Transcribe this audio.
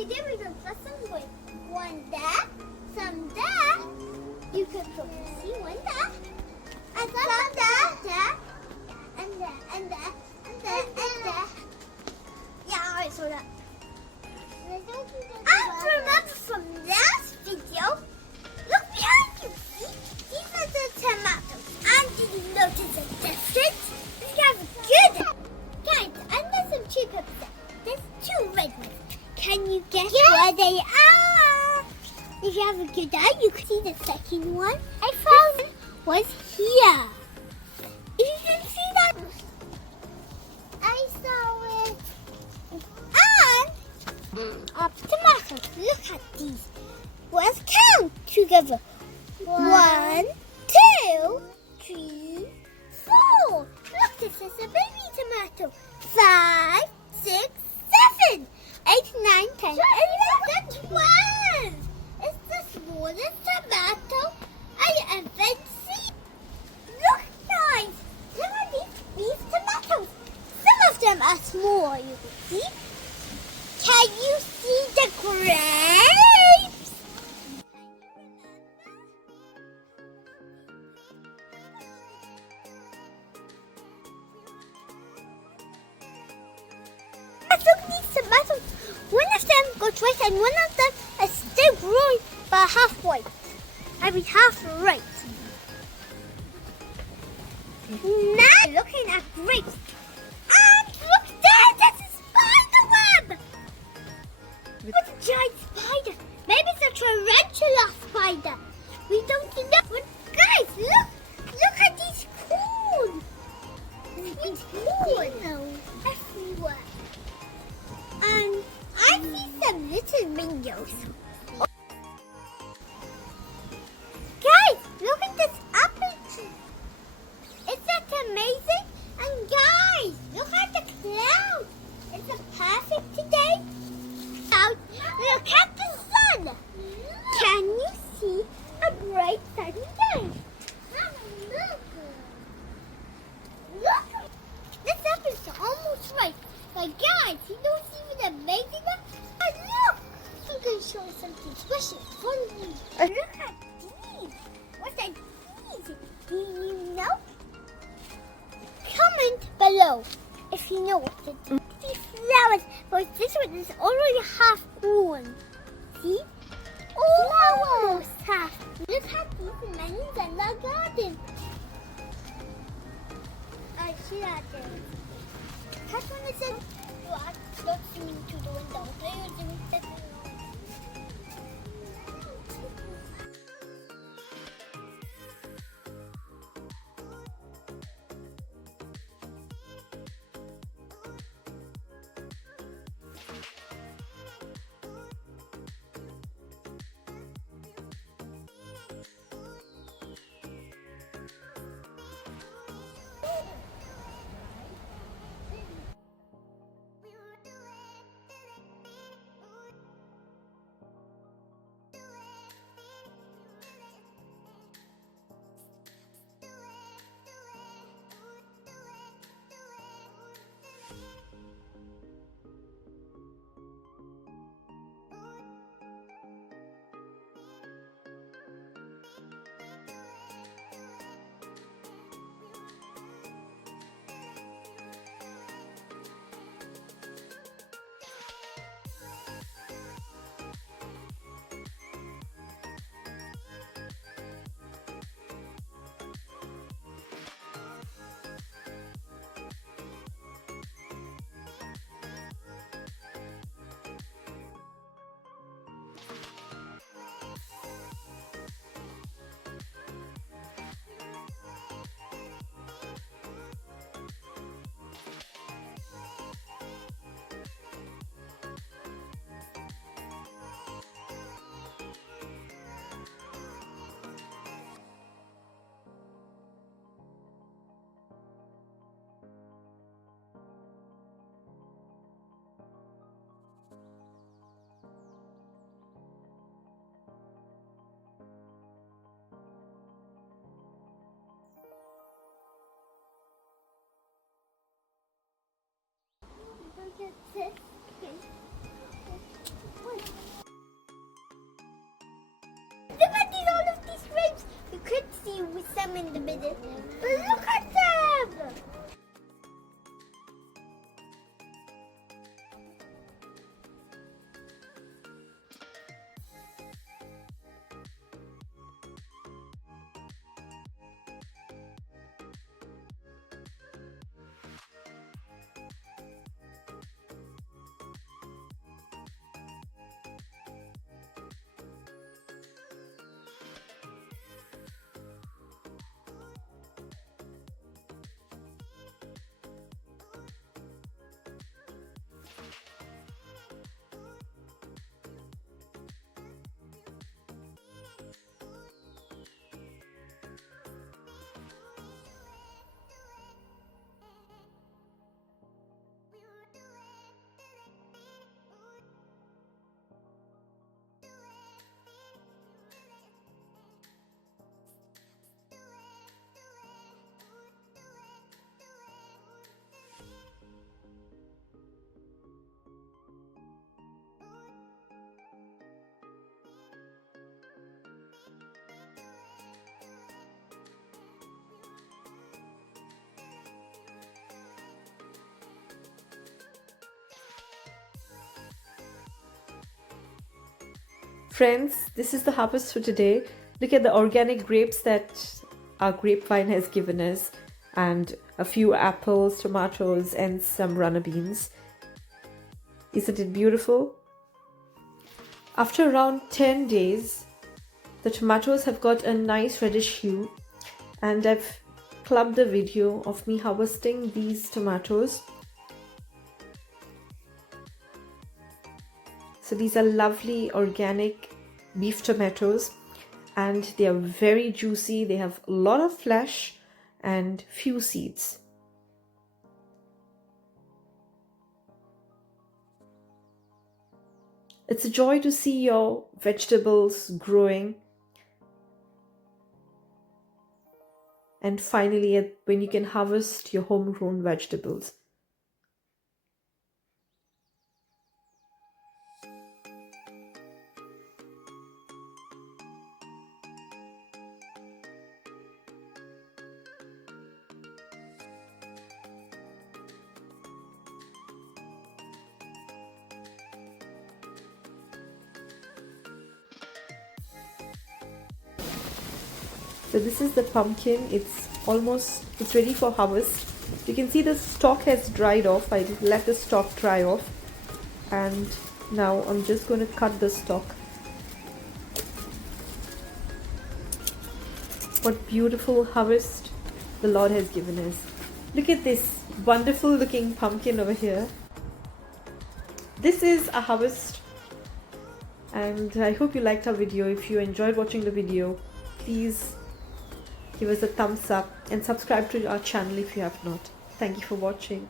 today we're going to put some wood. One there, some there. You can put, see, one there. And some there. And there, and there, and there, and there. Yeah, alright, so that. And remember from last video, look behind you, see? These are the tomatoes. And did you notice a difference? These guys are good. Guys, and there's some chili peppers there. There's two red ones. Can you guess where they are? If you have a good eye, you can see the second one I found was here. If you can see that, I saw it. And tomatoes. Look at these. Let's count together. 1, 2, 3, 4. Look, this is a baby tomato. 5, 6, 7, 8, 9, 10, 11, 12. It's the smallest tomato I ever seen. Look, guys. Look at these tomatoes. Some of them are small, you can see. Can you see the grapes? Look at these tomatoes. One of them got right and one of them is still growing but half white. I mean half right. Now looking at grapes. And look there, that's a spider web. What's a giant spider? Maybe it's a tarantula spider. We don't know. But guys, look at these corn. It's corn everywhere. And I see some little mangoes. Guys, look at this apple tree. Isn't that amazing? And guys, look at the clouds. Is it perfect today? Look at the sun. Can you see a bright sunny day? Look. This apple is almost right. But guys, you don't see what amazing one? And look. I'm going to show you something special for you. Look at these. What's that these? Do you know? Comment below if you know what it is. These flowers, but this one is already half grown. See? Almost half. Look at these lemons in the garden. I see that there. That one is a black. Don't zoom into the window. But look at them! Friends, this is the harvest for today. Look at the organic grapes that our grapevine has given us, and a few apples, tomatoes, and some runner beans. Isn't it beautiful? After around 10 days, the tomatoes have got a nice reddish hue, and I've clubbed a video of me harvesting these tomatoes. So these are lovely organic beef tomatoes, and they are very juicy. They have a lot of flesh and few seeds. It's a joy to see your vegetables growing, and finally when you can harvest your homegrown vegetables. So this is the pumpkin. It's ready for harvest. You can see the stalk has dried off. I let the stalk dry off, and now I'm just going to cut the stalk. What beautiful harvest the Lord has given us. Look at this wonderful looking pumpkin over here. This is a harvest, and I hope you liked our video. If you enjoyed watching the video, please give us a thumbs up and subscribe to our channel if you have not. Thank you for watching.